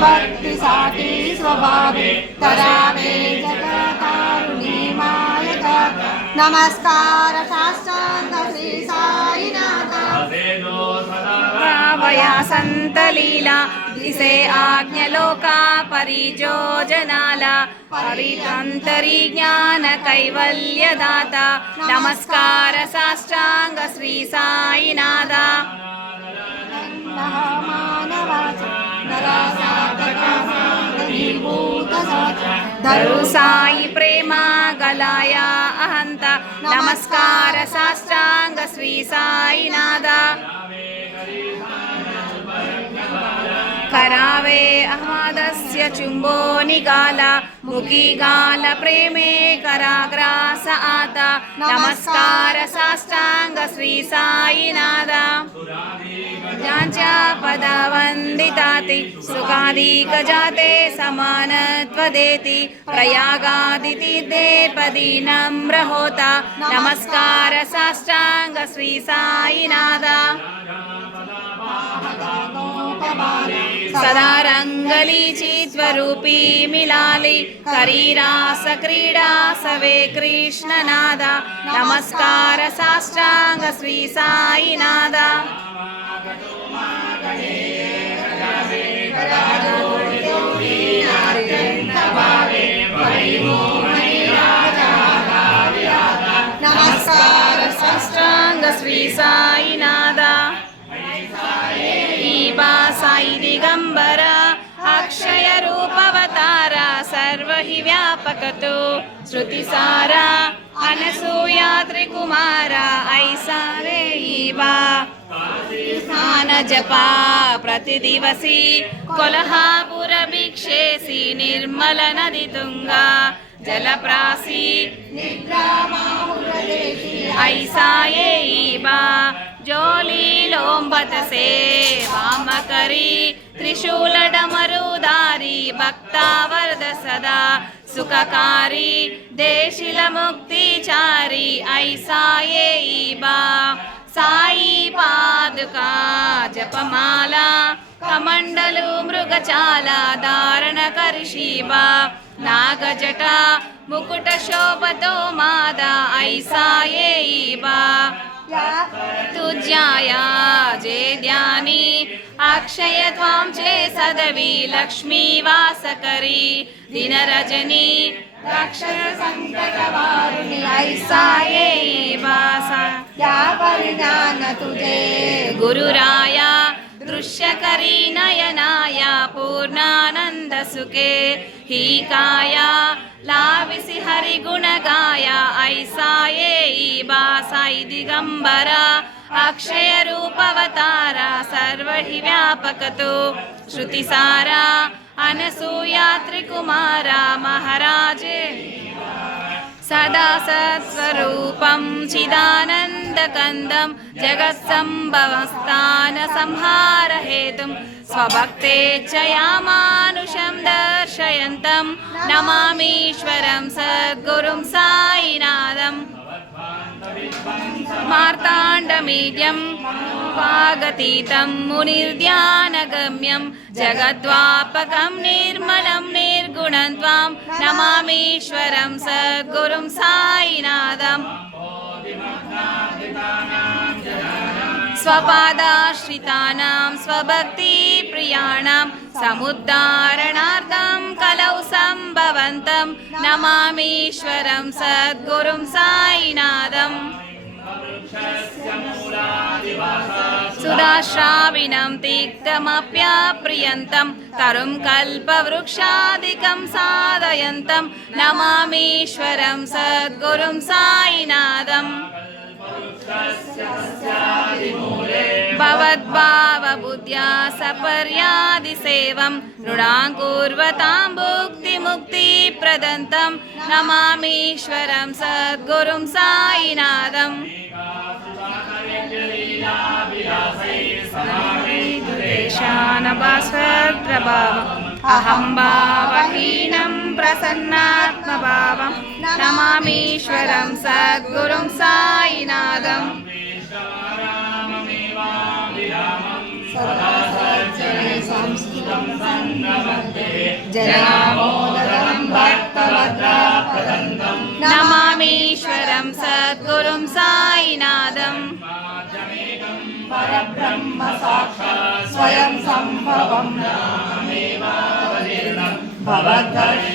भक्ति साटी स्वभावे करावे जगतारुणी मायका नमस्कार साष्टांग श्री साईनाथ भावया संत लीला दिसे आज्ञलोका परिजोजनाला परितंतरी ज्ञान कैवल्यदाता नमस्कार साष्टांग श्री साईनाथ धरु साई प्रेमा गलाया अहंता नमस्कार साष्टांग श्री साईनाथ करावे अहमदस्य चुंबो निगाला मुखी गाल प्रेमे कराग्रास आता नमस्कार साष्टांग श्री साईनाथ ज्ञाच्या पदवंदिताति सुखाधिक जाते समानत्वदेति प्रयागादितीर्थे पदी नम्र होता नमस्कार साष्टांग श्री साईनाथ सदा रंगलीची स्वरूपी मिलाली करीरास क्रीडा सवे कृष्णनादा नमस्कार साष्टांग श्री साईनाथ नमस्कार साष्टांग श्री साईनाथ साई दिगंबर अक्षय रूपवतार सर्व हि व्यापकतो श्रुतिसारा अनसूया त्रिकुमारा ऐसा रे ईबा स्नान जपा प्रतिदिवसी कोल्हापुर भिक्षेसी निर्मल नदी तुंगा जलप्रासी ऐसा ये ईबा जोली लोंबत से वाम करी त्रिशूल डमरुदारी भक्तावर्द सदा सुखकारी देशिल मुक्तिचारी ऐसा ये ईबा साई पादुका जपमाला कमंडलु मृगचाला धारण करशीबा नागजटा मुकुट शोभतो मादा ऐसा ये ईबा तुज्याया जे ध्यानी अक्षय त्वां चे सदवी लक्ष्मी वासकरी दिन रजनी अक्षय संकट वारुणी ऐसा ये बासा क्या परिज्ञान तुझे गुरुराया दृश्य करी नयनाया पूर्णानंद सुखे ही काया लाविसी हरि गुण गाया ऐसा ये साई दिगंबरा अक्षय रूपवतारा सर्व हि व्यापकतो श्रुतिसारा अनसूया त्रिकुमारा महाराजे सदा सत्स्वरूपं चिदानन्दकन्दं जगत्सम्भवस्थान संहार हेतुं स्वभक्तेच्छया मानुषं दर्शयन्तं नमामीश्वरं सद्गुरुं साईनाथं मार्ताण्डमीड्यं वागतीतं मुनिर्ध्यानगम्यं जगद्वापकं निर्मलं निर्गुणं त्वां नमामीश्वरं सद्गुरुं साईनाथं स्वपादाश्रितानां स्वभक्तिप्रियाणां समुद्धारणार्थं कलौ सम्भवन्तं नमामीश्वरं सद्गुरुं साईनाथं सुधाश्राविणं तिक्तमप्यप्रियन्तं तरुं कल्पवृक्षादिकं साधयन्तं नमामीश्वरं सद्गुरुं साईनाथं भवद्भावबुद्ध्या सपर्यादिसेवं नृणाङ्कुर्वतां भुक्तिमुक्तिप्रदन्तं नमामीश्वरं सद्गुरुं साईनाथं अहं भावहीनं प्रसन्नात्मभावं नमामीश्वरं सद्गुरुं साईनाथं सदासर्जने संस्कृतं सन्नमते जनामोदगं भक्तभद्रापदन्तं नमामीश्वरं सद्गुरुं साईनाथं परब्रह्म साक्षात् स्वयं सम्भवं भवद्दर्शनं